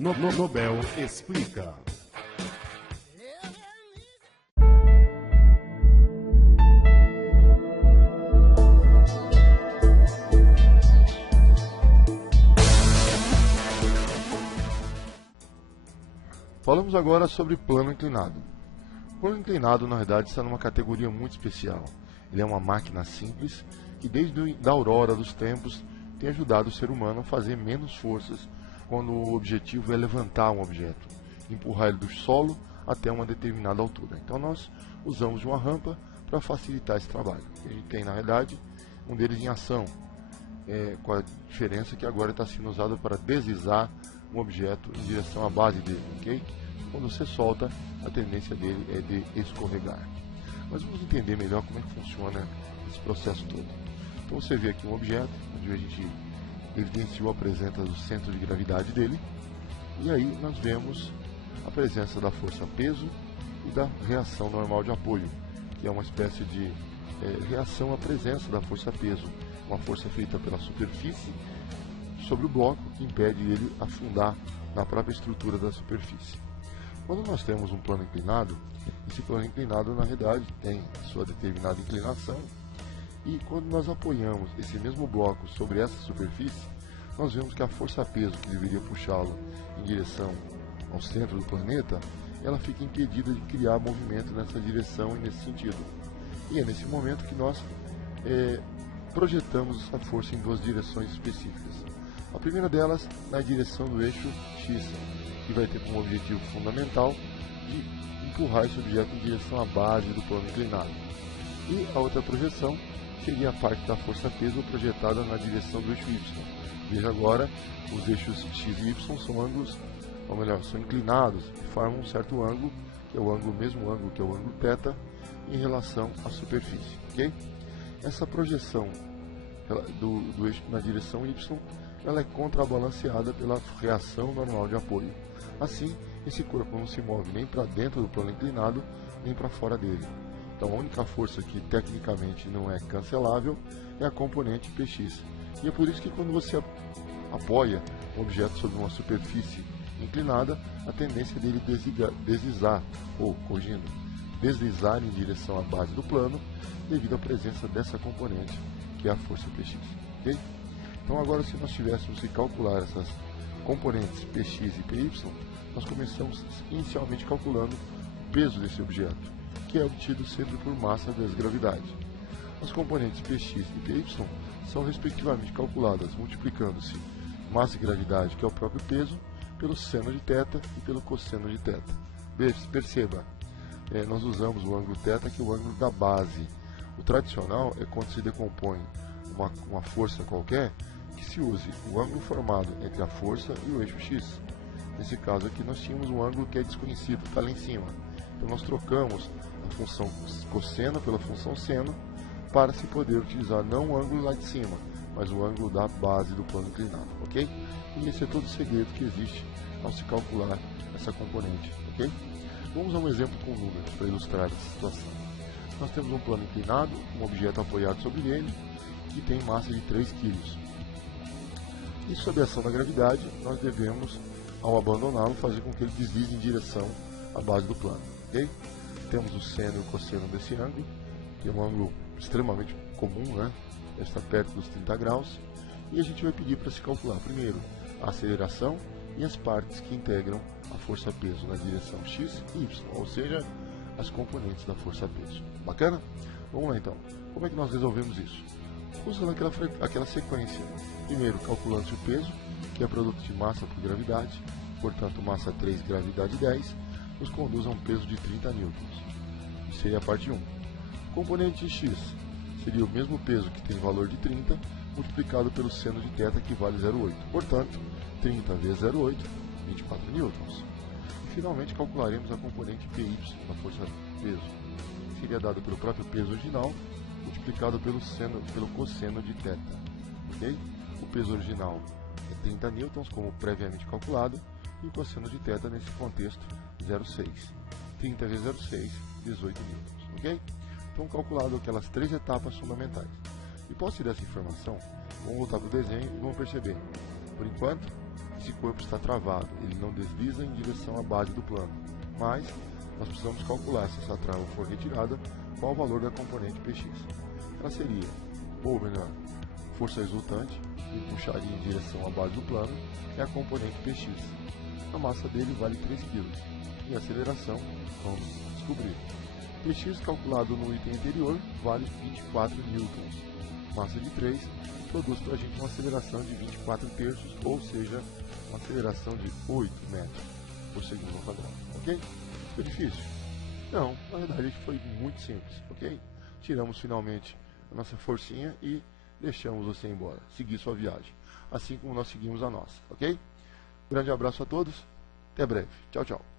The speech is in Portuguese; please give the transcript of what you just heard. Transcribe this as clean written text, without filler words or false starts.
Nobel explica. Falamos agora sobre plano inclinado. O plano inclinado, na verdade, está numa categoria muito especial. Ele é uma máquina simples que, desde a aurora dos tempos, tem ajudado o ser humano a fazer menos forças quando o objetivo é levantar um objeto, empurrar ele do solo até uma determinada altura. Então nós usamos de uma rampa para facilitar esse trabalho. A gente tem, na verdade, um deles em ação, com a diferença que agora está sendo usado para deslizar um objeto em direção à base dele, ok? Quando você solta, a tendência dele é de escorregar. Mas vamos entender melhor como é que funciona esse processo todo. Então você vê aqui um objeto, onde a gente evidenciou a presença do centro de gravidade dele, e aí nós vemos a presença da força-peso e da reação normal de apoio, que é uma espécie de reação à presença da força-peso, uma força feita pela superfície sobre o bloco que impede ele afundar na própria estrutura da superfície. Quando nós temos um plano inclinado, esse plano inclinado na realidade tem sua determinada inclinação, e quando nós apoiamos esse mesmo bloco sobre essa superfície, nós vemos que a força-peso que deveria puxá-lo em direção ao centro do planeta, ela fica impedida de criar movimento nessa direção e nesse sentido. E é nesse momento que nós projetamos essa força em duas direções específicas. A primeira delas na direção do eixo X, que vai ter como objetivo fundamental de empurrar esse objeto em direção à base do plano inclinado. E a outra projeção seria a parte da força-peso projetada na direção do eixo Y. Veja agora, os eixos X e Y são ângulos, ou melhor, são inclinados e formam um certo ângulo, que é o ângulo, mesmo ângulo que é o ângulo θ, em relação à superfície. Okay? Essa projeção do eixo na direção Y, ela é contrabalanceada pela reação normal de apoio. Assim, esse corpo não se move nem para dentro do plano inclinado, nem para fora dele. Então a única força que tecnicamente não é cancelável é a componente Px. E é por isso que quando você apoia um objeto sobre uma superfície inclinada, a tendência dele deslizar, ou corrigindo, deslizar em direção à base do plano, devido à presença dessa componente, que é a força Px. Okay? Então agora, se nós tivéssemos que calcular essas componentes Px e Py, nós começamos inicialmente calculando o peso desse objeto, que é obtido sempre por massa vezes gravidade. As componentes Px e Py são respectivamente calculadas multiplicando-se massa e gravidade, que é o próprio peso, pelo seno de θ e pelo cosseno de θ. Perceba, nós usamos o ângulo θ, que é o ângulo da base. O tradicional é quando se decompõe uma força qualquer, que se use o ângulo formado entre a força e o eixo X. Nesse caso aqui nós tínhamos um ângulo que é desconhecido, está lá em cima. Então nós trocamos a função cosseno pela função seno, para se poder utilizar não o ângulo lá de cima, mas o ângulo da base do plano inclinado, ok? E esse é todo o segredo que existe ao se calcular essa componente, ok? Vamos a um exemplo com números para ilustrar essa situação. Nós temos um plano inclinado, um objeto apoiado sobre ele, que tem massa de 3 kg. E sob a ação da gravidade, nós devemos, ao abandoná-lo, fazer com que ele deslize em direção à base do plano, ok? Temos o seno e o cosseno desse ângulo, que é um ângulo extremamente comum, né? Está perto dos 30 graus, e a gente vai pedir para se calcular primeiro a aceleração e as partes que integram a força-peso na direção x e y, ou seja, as componentes da força-peso. Bacana? Vamos lá então. Como é que nós resolvemos isso? Usando aquela sequência. Primeiro, calculando-se o peso, que é produto de massa por gravidade, portanto, massa 3, gravidade 10, nos conduz a um peso de 30 newtons. Isso seria a parte 1. Componente x seria o mesmo peso que tem valor de 30, multiplicado pelo seno de θ, que vale 0,8. Portanto, 30 vezes 0,8, 24 newtons. E finalmente calcularemos a componente Py da força-peso. Seria dado pelo próprio peso original, multiplicado pelo cosseno de θ. Okay? O peso original é 30 newtons, como previamente calculado, e o cosseno de θ, nesse contexto, 0,6. 30 vezes 0,6, 18 newtons. Okay? Então, calculado aquelas 3 etapas fundamentais. E posse dessa informação, vamos voltar para o desenho e vamos perceber. Por enquanto, esse corpo está travado, ele não desliza em direção à base do plano. Mas nós precisamos calcular, se essa trava for retirada, qual o valor da componente Px. Ela seria, ou melhor, força resultante, que puxaria em direção à base do plano, é a componente Px. A massa dele vale 3 kg. E a aceleração, vamos descobrir. Px calculado no item anterior vale 24 newtons. Massa de 3 produz para a gente uma aceleração de 24 terços, ou seja, uma aceleração de 8 metros por segundo ao quadrado. Ok? Foi difícil? Não, na verdade foi muito simples. Ok? Tiramos finalmente a nossa forcinha e deixamos você embora, seguir sua viagem, assim como nós seguimos a nossa. Ok? Grande abraço a todos, até breve. Tchau, tchau.